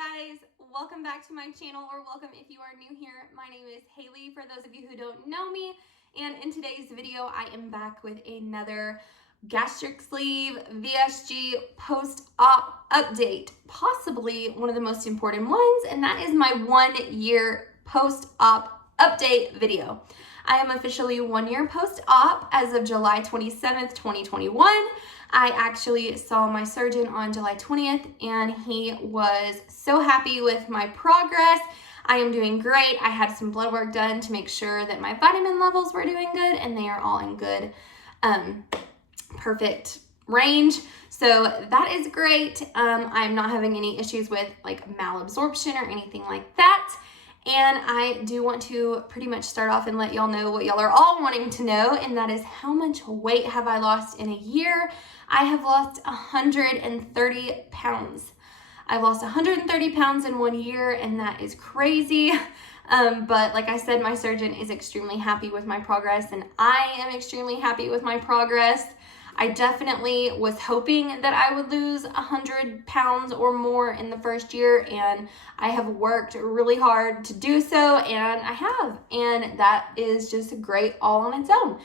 guys, welcome back to my channel, or welcome if you are new here. My name is Haley, for those of you who don't know me, and in today's video I am back with another gastric sleeve VSG post-op update, possibly one of the most important ones, and that is my 1 year post-op update video. I am officially 1 year post-op as of July 27th, 2021. I actually saw my surgeon on July 20th and he was so happy with my progress. I am doing great. I had some blood work done to make sure that my vitamin levels were doing good, and they are all in good, perfect range. So that is great. I'm not having any issues with like malabsorption or anything like that. And I do want to pretty much start off and let y'all know what y'all are all wanting to know, and that is how much weight have I lost in a year? I have lost 130 pounds. I've lost 130 pounds in 1 year, and that is crazy. But like I said, my surgeon is extremely happy with my progress, and I am extremely happy with my progress. I definitely was hoping that I would lose 100 pounds or more in the first year, and I have worked really hard to do so, and I have, and that is just great all on its own.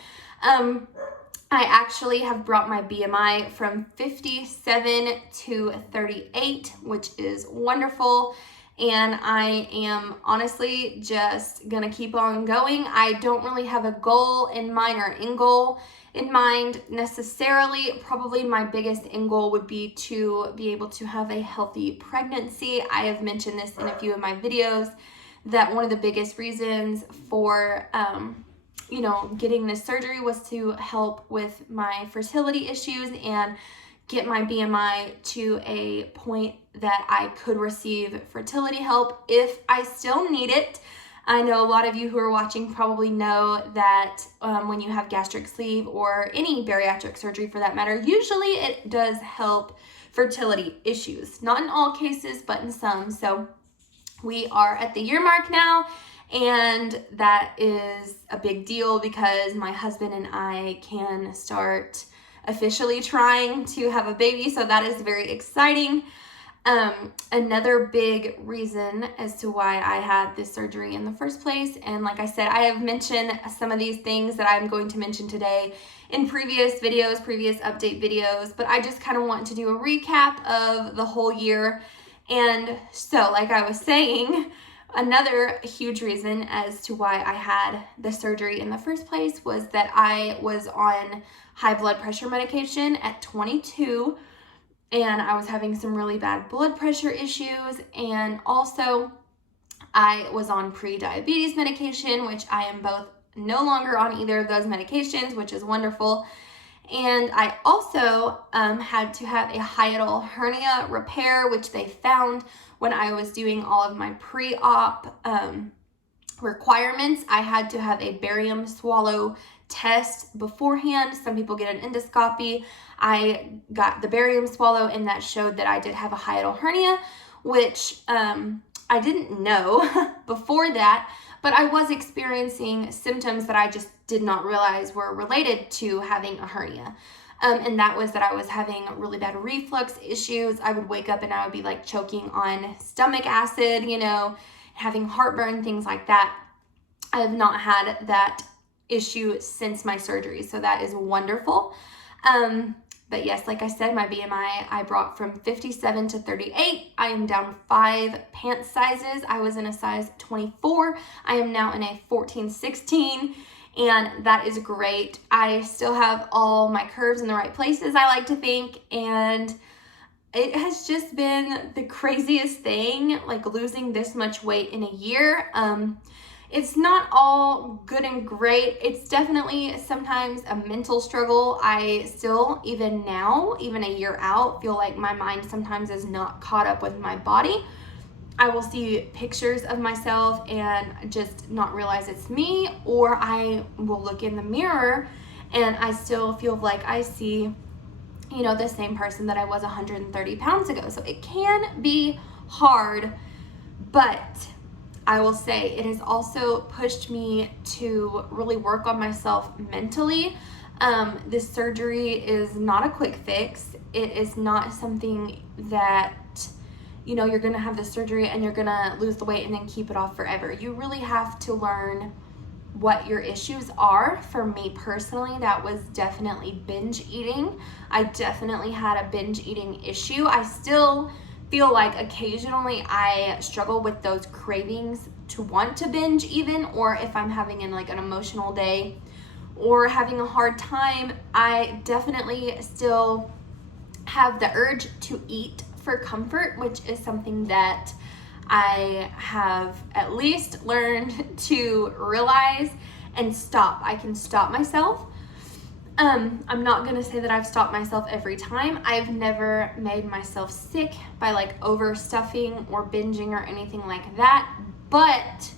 I actually have brought my BMI from 57 to 38, which is wonderful. And I am honestly just gonna keep on going. I don't really have a goal in mind or end goal in mind necessarily. Probably my biggest end goal would be to be able to have a healthy pregnancy. I have mentioned this in a few of my videos, that one of the biggest reasons for getting this surgery was to help with my fertility issues and get my BMI to a point that I could receive fertility help if I still need it. I know a lot of you who are watching probably know that when you have gastric sleeve or any bariatric surgery for that matter, usually it does help fertility issues. Not in all cases, but in some. So we are at the year mark now, and that is a big deal because my husband and I can start officially trying to have a baby, so that is very exciting. Another big reason as to why I had this surgery in the first place, and like I said, I have mentioned some of these things that I'm going to mention today in previous videos, previous update videos, but I just kind of want to do a recap of the whole year. And so, like I was saying, another huge reason as to why I had the surgery in the first place was that I was on high blood pressure medication at 22, and I was having some really bad blood pressure issues, and also I was on pre-diabetes medication, which I am both no longer on either of those medications, which is wonderful. And I also had to have a hiatal hernia repair, which they found when I was doing all of my pre-op requirements. I had to have a barium swallow test beforehand. Some people get an endoscopy. I got the barium swallow, and that showed that I did have a hiatal hernia, which I didn't know before that, but I was experiencing symptoms that I just did not realize were related to having a hernia. And that was that I was having really bad reflux issues. I would wake up and I would be like choking on stomach acid, having heartburn, things like that. I have not had that issue since my surgery, so that is wonderful. But yes, like I said, my BMI I brought from 57 to 38. I am down 5 pant sizes. I was in a size 24. I am now in a 14-16, and that is great. I still have all my curves in the right places, I like to think, and it has just been the craziest thing, like losing this much weight in a year. It's not all good and great. It's definitely sometimes a mental struggle. I still, even now, even a year out, feel like my mind sometimes is not caught up with my body. I will see pictures of myself and just not realize it's me, or I will look in the mirror and I still feel like I see, the same person that I was 130 pounds ago. So it can be hard, but I will say it has also pushed me to really work on myself mentally. This surgery is not a quick fix. It is not something that you're going to have the surgery and you're going to lose the weight and then keep it off forever. You really have to learn what your issues are. For me personally, that was definitely binge eating. I definitely had a binge eating issue. I still feel like occasionally I struggle with those cravings to want to binge even, or if I'm having an emotional day or having a hard time, I definitely still have the urge to eat for comfort, which is something that I have at least learned to realize and stop. I can stop myself. I'm not going to say that I've stopped myself every time. I've never made myself sick by overstuffing or binging or anything like that, but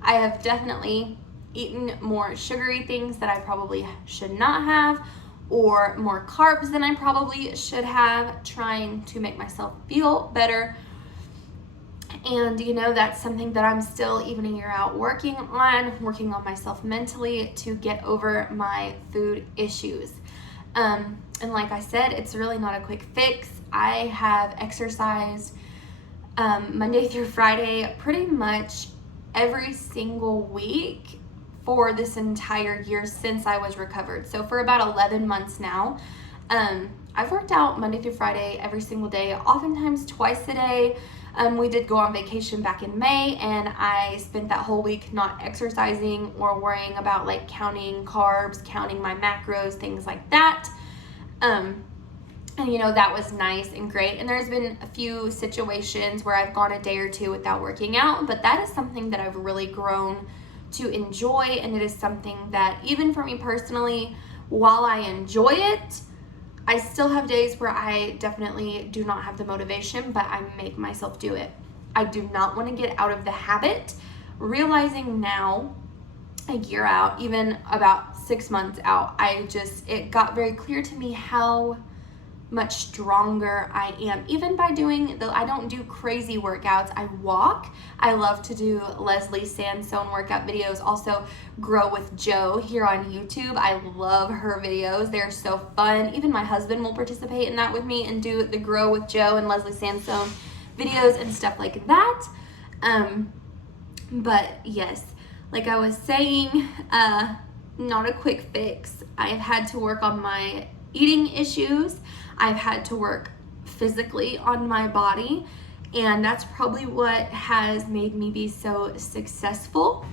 I have definitely eaten more sugary things that I probably should not have, or more carbs than I probably should have, trying to make myself feel better. And that's something that I'm still, even a year out, working on myself mentally to get over my food issues. And like I said, it's really not a quick fix. I have exercised Monday through Friday pretty much every single week for this entire year since I was recovered. So for about 11 months now, I've worked out Monday through Friday every single day, oftentimes twice a day. We did go on vacation back in May, and I spent that whole week not exercising or worrying about counting carbs, counting my macros, things like that. And that was nice and great. And there's been a few situations where I've gone a day or two without working out, but that is something that I've really grown to enjoy. And it is something that, even for me personally, while I enjoy it, I still have days where I definitely do not have the motivation, but I make myself do it. I do not want to get out of the habit. Realizing now, a year out, even about 6 months out, it got very clear to me how much stronger I am. Even by I don't do crazy workouts. I walk. I love to do Leslie Sansone workout videos. Also, Grow with Joe here on YouTube. I love her videos. They're so fun. Even my husband will participate in that with me and do the Grow with Joe and Leslie Sansone videos and stuff like that. But yes, like I was saying, not a quick fix. I've had to work on my eating issues. I've had to work physically on my body, and that's probably what has made me be so successful.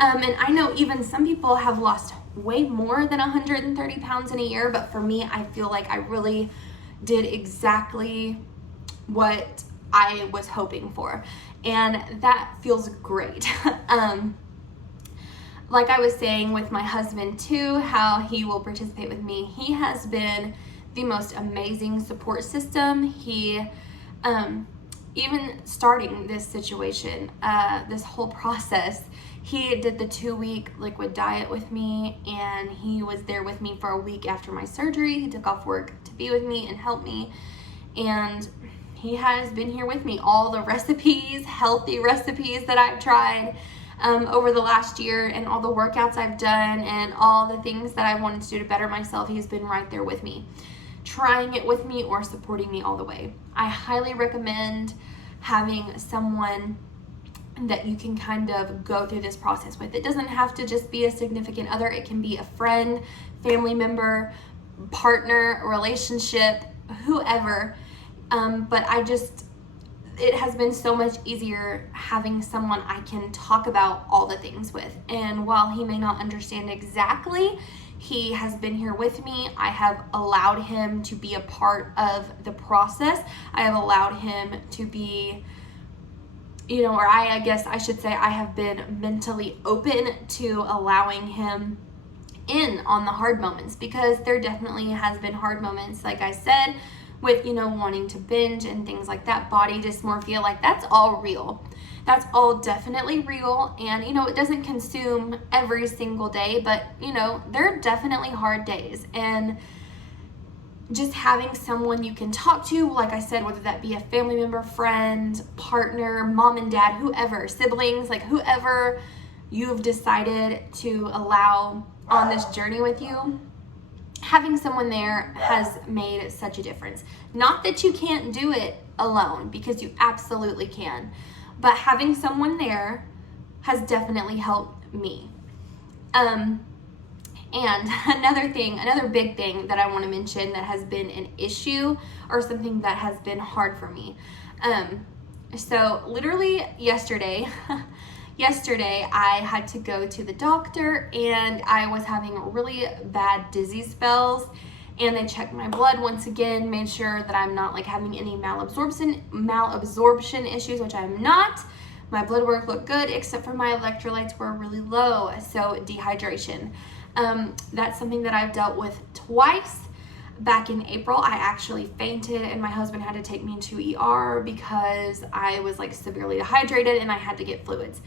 And I know even some people have lost way more than 130 pounds in a year, but for me, I feel like I really did exactly what I was hoping for, and that feels great. Like I was saying with my husband too, how he will participate with me. He has been the most amazing support system. He, even starting this situation, this whole process, he did the 2-week liquid diet with me, and he was there with me for a week after my surgery. He took off work to be with me and help me, and he has been here with me. All the recipes, healthy recipes that I've tried over the last year, and all the workouts I've done, and all the things that I wanted to do to better myself, he's been right there with me, trying it with me or supporting me all the way. I highly recommend having someone that you can kind of go through this process with. It doesn't have to just be a significant other. It can be a friend, family member, partner, relationship, whoever. But it has been so much easier having someone I can talk about all the things with. And while he may not understand exactly, he has been here with me. I have allowed him to be a part of the process. I have allowed him to be, I guess I should say I have been mentally open to allowing him in on the hard moments, because there definitely has been hard moments, like I said, with, wanting to binge and things like that, body dysmorphia, that's all real. That's all definitely real. And, it doesn't consume every single day, but, there are definitely hard days. And just having someone you can talk to, like I said, whether that be a family member, friend, partner, mom and dad, whoever, siblings, whoever you've decided to allow on this journey with you, having someone there has made such a difference. Not that you can't do it alone, because you absolutely can. But having someone there has definitely helped me. And another big thing that I want to mention that has been an issue, or something that has been hard for me. So literally yesterday, I had to go to the doctor, and I was having really bad dizzy spells, and they checked my blood once again, made sure that I'm not like having any malabsorption issues, which I'm not. My blood work looked good, except for my electrolytes were really low, so dehydration. That's something that I've dealt with twice. Back in April, I actually fainted, and my husband had to take me to ER because I was like severely dehydrated and I had to get fluids.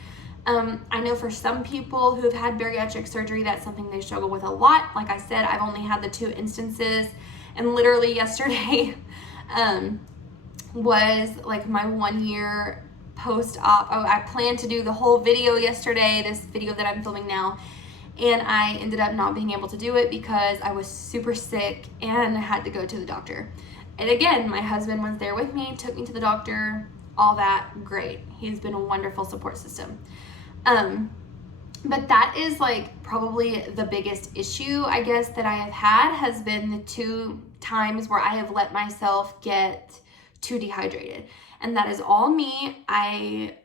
I know for some people who've had bariatric surgery, that's something they struggle with a lot. Like I said, I've only had the 2 instances, and literally yesterday was like my 1 year post-op. I planned to do the whole video yesterday, this video that I'm filming now, and I ended up not being able to do it because I was super sick and had to go to the doctor. And again, my husband was there with me, took me to the doctor, all that, great. He's been a wonderful support system. But that is like probably the biggest issue, I guess, that I have had, has been the 2 times where I have let myself get too dehydrated. And that is all me. I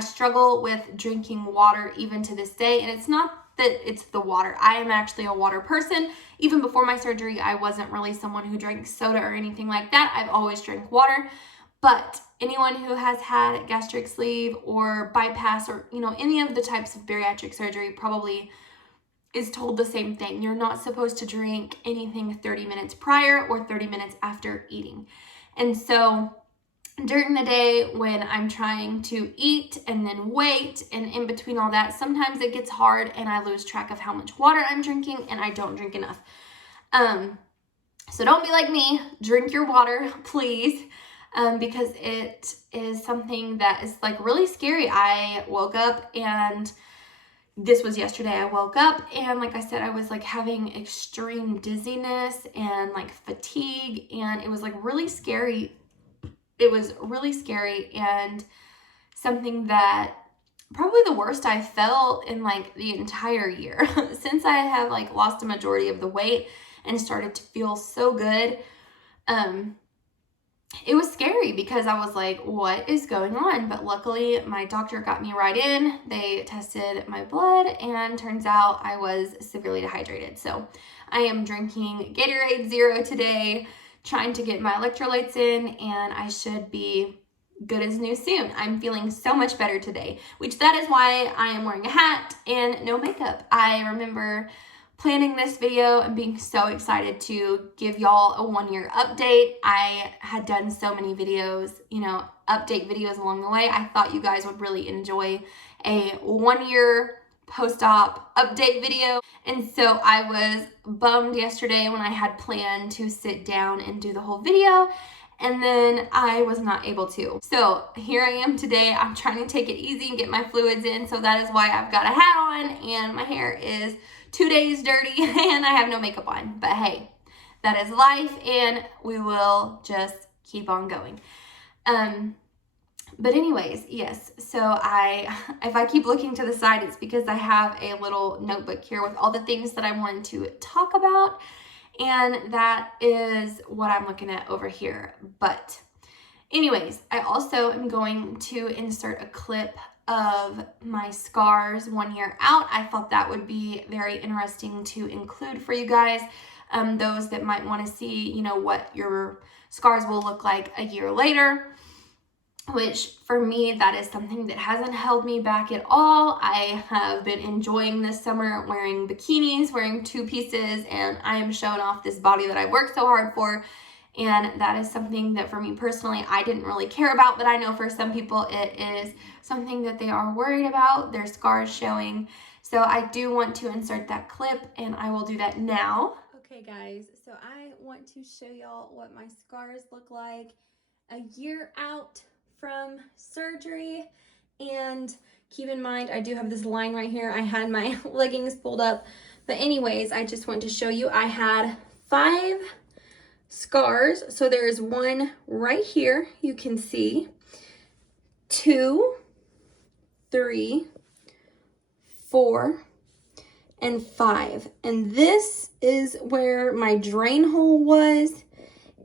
struggle with drinking water even to this day, and it's not that it's the water. I am actually a water person. Even before my surgery, I wasn't really someone who drank soda or anything like that. I've always drank water. But anyone who has had gastric sleeve or bypass, or any of the types of bariatric surgery, probably is told the same thing. You're not supposed to drink anything 30 minutes prior or 30 minutes after eating. And so during the day, when I'm trying to eat and then wait, and in between all that, sometimes it gets hard and I lose track of how much water I'm drinking, and I don't drink enough. So don't be like me. Drink your water, please, because it is something that is like really scary. I woke up, and this was yesterday. I woke up, and like I said, I was like having extreme dizziness and like fatigue, and it was like really scary. It was really scary, and something that probably the worst I felt in like the entire year since I have like lost a majority of the weight and started to feel so good. It was scary because I was like, what is going on? But luckily my doctor got me right in. They tested my blood, and turns out I was severely dehydrated. So I am drinking Gatorade Zero today, trying to get my electrolytes in, and I should be good as new soon. I'm feeling so much better today, which that is why I am wearing a hat and no makeup. I remember planning this video and being so excited to give y'all a 1 year update. I had done so many videos, update videos along the way. I thought you guys would really enjoy a 1 year post-op update video. And so I was bummed yesterday when I had planned to sit down and do the whole video, and then I was not able to. So here I am today. I'm trying to take it easy and get my fluids in, so that is why I've got a hat on and my hair is 2 days dirty and I have no makeup on. But hey, that is life, and we will just keep on going. But anyways, yes, so if I keep looking to the side, it's because I have a little notebook here with all the things that I wanted to talk about, and that is what I'm looking at over here. But anyways, I also am going to insert a clip of my scars 1 year out. I thought that would be very interesting to include for you guys, those that might want to see, what your scars will look like a year later. Which for me, that is something that hasn't held me back at all. I have been enjoying this summer wearing bikinis, wearing 2 pieces, and I am showing off this body that I worked so hard for. And that is something that for me personally, I didn't really care about, but I know for some people it is something that they are worried about, their scars showing. So I do want to insert that clip, and I will do that now. Okay guys, so I want to show y'all what my scars look like a year out from surgery. And keep in mind, I do have this line right here. I had my leggings pulled up, but anyways, I just want to show you I had 5 scars. So there's one right here, you can see, 2, 3, 4, and 5. And this is where my drain hole was.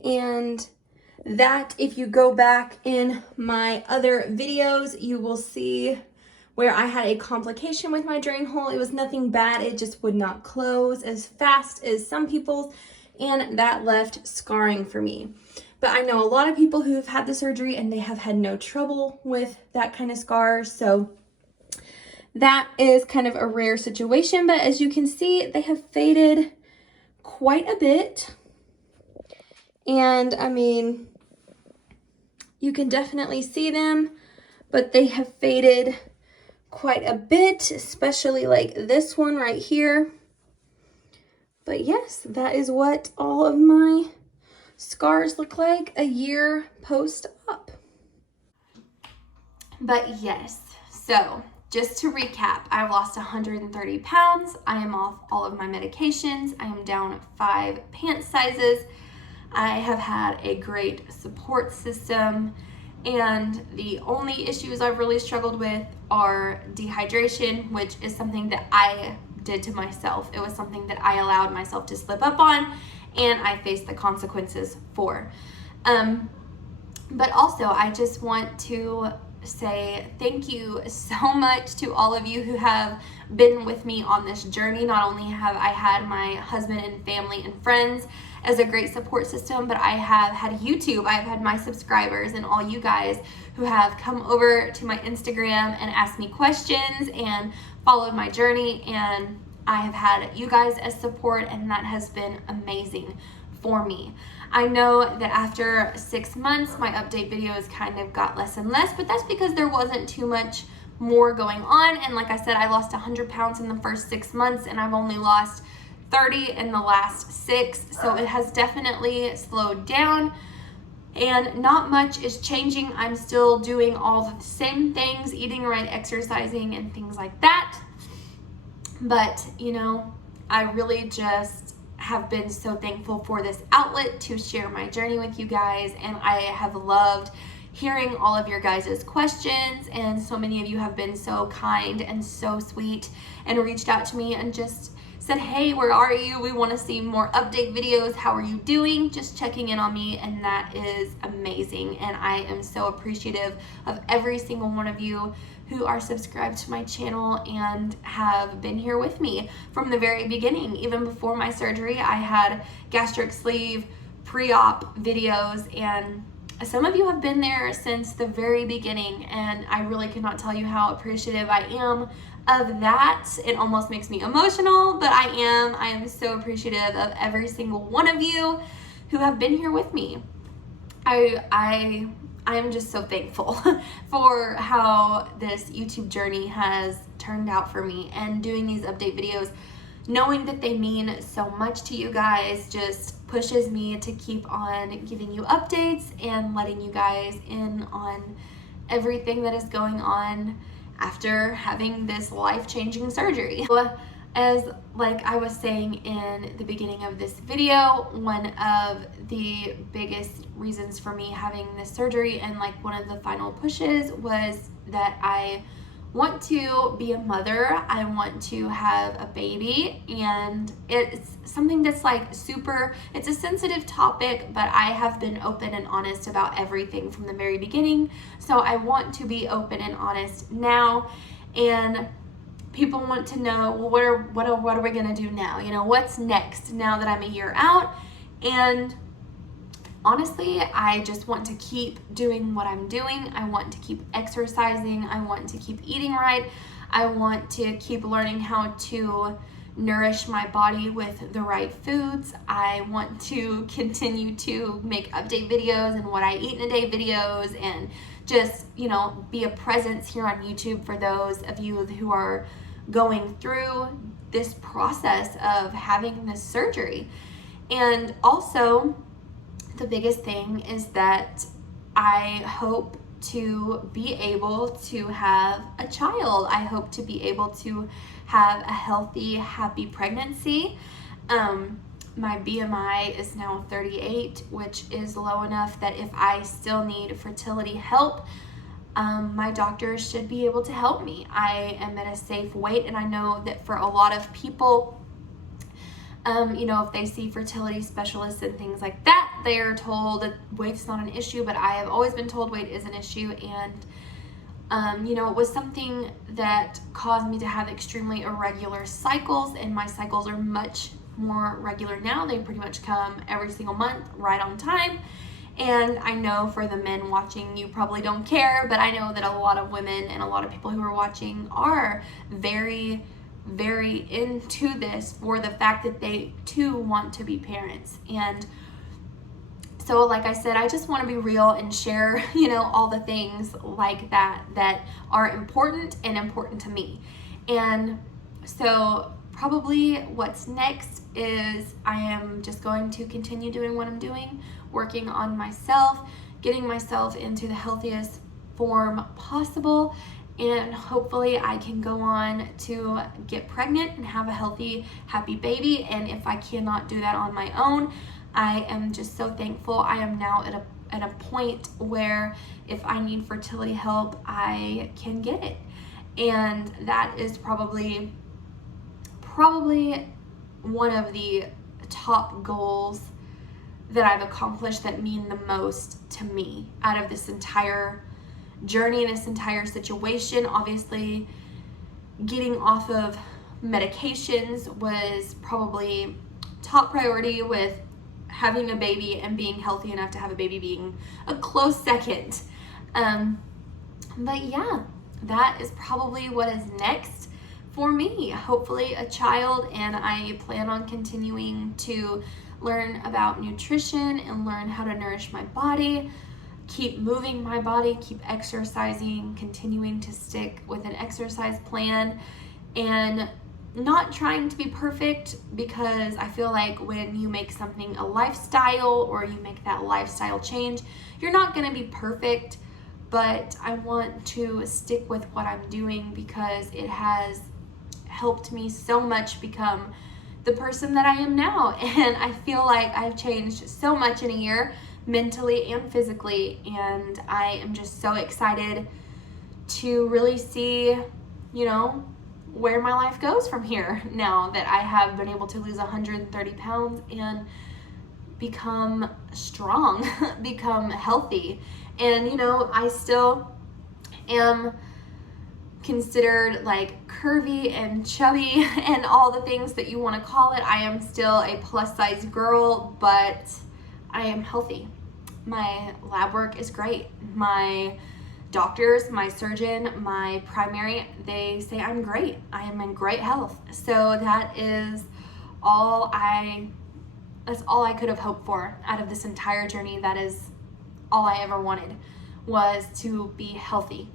And that, if you go back in my other videos, you will see where I had a complication with my drain hole. It was nothing bad. It just would not close as fast as some people's, and that left scarring for me. But I know a lot of people who have had the surgery and they have had no trouble with that kind of scar. So that is kind of a rare situation. But as you can see, they have faded quite a bit. And I mean, you can definitely see them, but they have faded quite a bit, especially like this one right here. But yes, that is what all of my scars look like a year post-op. But yes, so just to recap, I've lost 130 pounds. I am off all of my medications. I am down 5 pant sizes. I have had a great support system, and the only issues I've really struggled with are dehydration, which is something that I did to myself. It was something that I allowed myself to slip up on, and I faced the consequences for. But also, I just want to say thank you so much to all of you who have been with me on this journey. Not only have I had my husband and family and friends as a great support system, but I have had YouTube. I've had my subscribers and all you guys who have come over to my Instagram and asked me questions and followed my journey, and I have had you guys as support, and that has been amazing for me. I know that after 6 months, my update videos kind of got less and less, but that's because there wasn't too much more going on. And like I said, I lost 100 pounds in the first 6 months, and I've only lost 30 in the last 6. So it has definitely slowed down, and not much is changing. I'm still doing all the same things, eating right, exercising, and things like that. But, you know, I really just have been so thankful for this outlet to share my journey with you guys, and I have loved hearing all of your guys' questions, and so many of you have been so kind and so sweet and reached out to me and just said, hey, where are you? We want to see more update videos. How are you doing? Just checking in on me, and that is amazing, and I am so appreciative of every single one of you who are subscribed to my channel and have been here with me from the very beginning. Even before my surgery, I had gastric sleeve pre-op videos, and some of you have been there since the very beginning, and I really cannot tell you how appreciative I am of that. It almost makes me emotional, but I am so appreciative of every single one of you who have been here with me. I am just so thankful for how this YouTube journey has turned out for me, and doing these update videos, knowing that they mean so much to you guys, just pushes me to keep on giving you updates and letting you guys in on everything that is going on after having this life-changing surgery. As like I was saying in the beginning of this video, one of the biggest reasons for me having this surgery and like one of the final pushes was that I want to be a mother. I want to have a baby, and it's something that's like it's a sensitive topic, but I have been open and honest about everything from the very beginning. So I want to be open and honest now, and people want to know, well, what are we gonna do now? You know, what's next now that I'm a year out? And honestly, I just want to keep doing what I'm doing. I want to keep exercising. I want to keep eating right. I want to keep learning how to nourish my body with the right foods. I want to continue to make update videos and what I eat in a day videos, and just, you know, be a presence here on YouTube for those of you who are going through this process of having this surgery. And also, the biggest thing is that I hope to be able to have a child. I hope to be able to have a healthy, happy pregnancy. My BMI is now 38, which is low enough that if I still need fertility help, my doctor should be able to help me. I am at a safe weight, and I know that for a lot of people, you know, if they see fertility specialists and things like that, they are told that weight's not an issue, but I have always been told weight is an issue. And you know, it was something that caused me to have extremely irregular cycles, and my cycles are much more regular now. They pretty much come every single month, right on time. And I know for the men watching, you probably don't care, but I know that a lot of women and a lot of people who are watching are very, very into this for the fact that they too want to be parents. And so, like I said, I just want to be real and share, you know, all the things like that that are important and important to me. And so probably what's next is I am just going to continue doing what I'm doing, working on myself, getting myself into the healthiest form possible, and hopefully I can go on to get pregnant and have a healthy, happy baby. And if I cannot do that on my own, I am just so thankful I am now at a point where if I need fertility help, I can get it. And that is probably one of the top goals that I've accomplished that mean the most to me out of this entire journey, this entire situation. Obviously, getting off of medications was probably top priority, with having a baby and being healthy enough to have a baby being a close second. But yeah, that is probably what is next for me. Hopefully a child, and I plan on continuing to learn about nutrition and learn how to nourish my body, keep moving my body, keep exercising, continuing to stick with an exercise plan, and not trying to be perfect, because I feel like when you make something a lifestyle or you make that lifestyle change, you're not going to be perfect. But I want to stick with what I'm doing because it has helped me so much become the person that I am now. And I feel like I've changed so much in a year, mentally and physically, and I am just so excited to really see, you know, where my life goes from here now that I have been able to lose 130 pounds and become strong, become healthy. And, you know, I still am considered like curvy and chubby and all the things that you want to call it. I am still a plus size girl, but I am healthy. My lab work is great. My doctors, my surgeon, my primary, they say I'm great. I am in great health. So that's all I could have hoped for out of this entire journey. That is all I ever wanted, was to be healthy.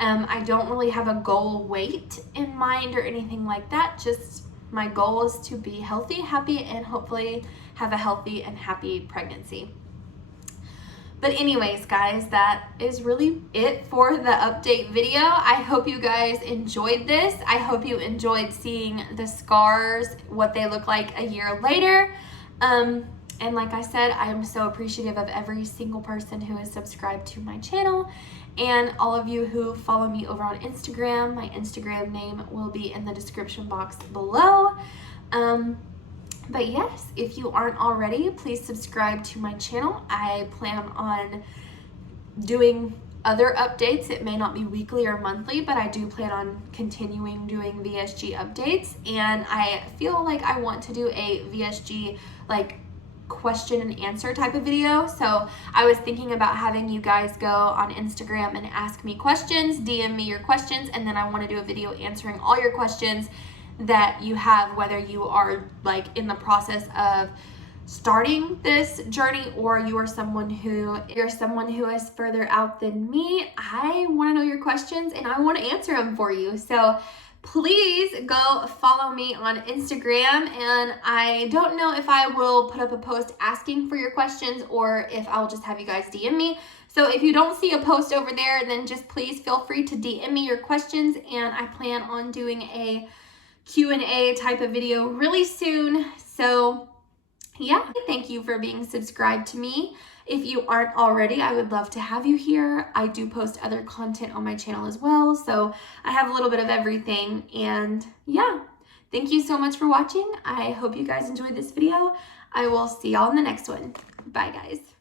I don't really have a goal weight in mind or anything like that. Just my goal is to be healthy, happy, and hopefully have a healthy and happy pregnancy. But anyways, guys, that is really it for the update video. I hope you guys enjoyed this. I hope you enjoyed seeing the scars, what they look like a year later. And like I said, I am so appreciative of every single person who is subscribed to my channel and all of you who follow me over on Instagram. My Instagram name will be in the description box below. But yes, if you aren't already, please subscribe to my channel. I plan on doing other updates. It may not be weekly or monthly, but I do plan on continuing doing VSG updates. And I feel like I want to do a VSG like question and answer type of video. So I was thinking about having you guys go on Instagram and ask me questions, DM me your questions, and then I want to do a video answering all your questions that you have, whether you are like in the process of starting this journey or you're someone who is further out than me. I want to know your questions and I want to answer them for you. So please go follow me on Instagram, and I don't know if I will put up a post asking for your questions or if I'll just have you guys DM me. So if you don't see a post over there, then just please feel free to DM me your questions, and I plan on doing a Q&A type of video really soon. So yeah, thank you for being subscribed to me. If you aren't already, I would love to have you here. I do post other content on my channel as well, so I have a little bit of everything. And yeah, thank you so much for watching. I hope you guys enjoyed this video. I will see y'all in the next one. Bye, guys.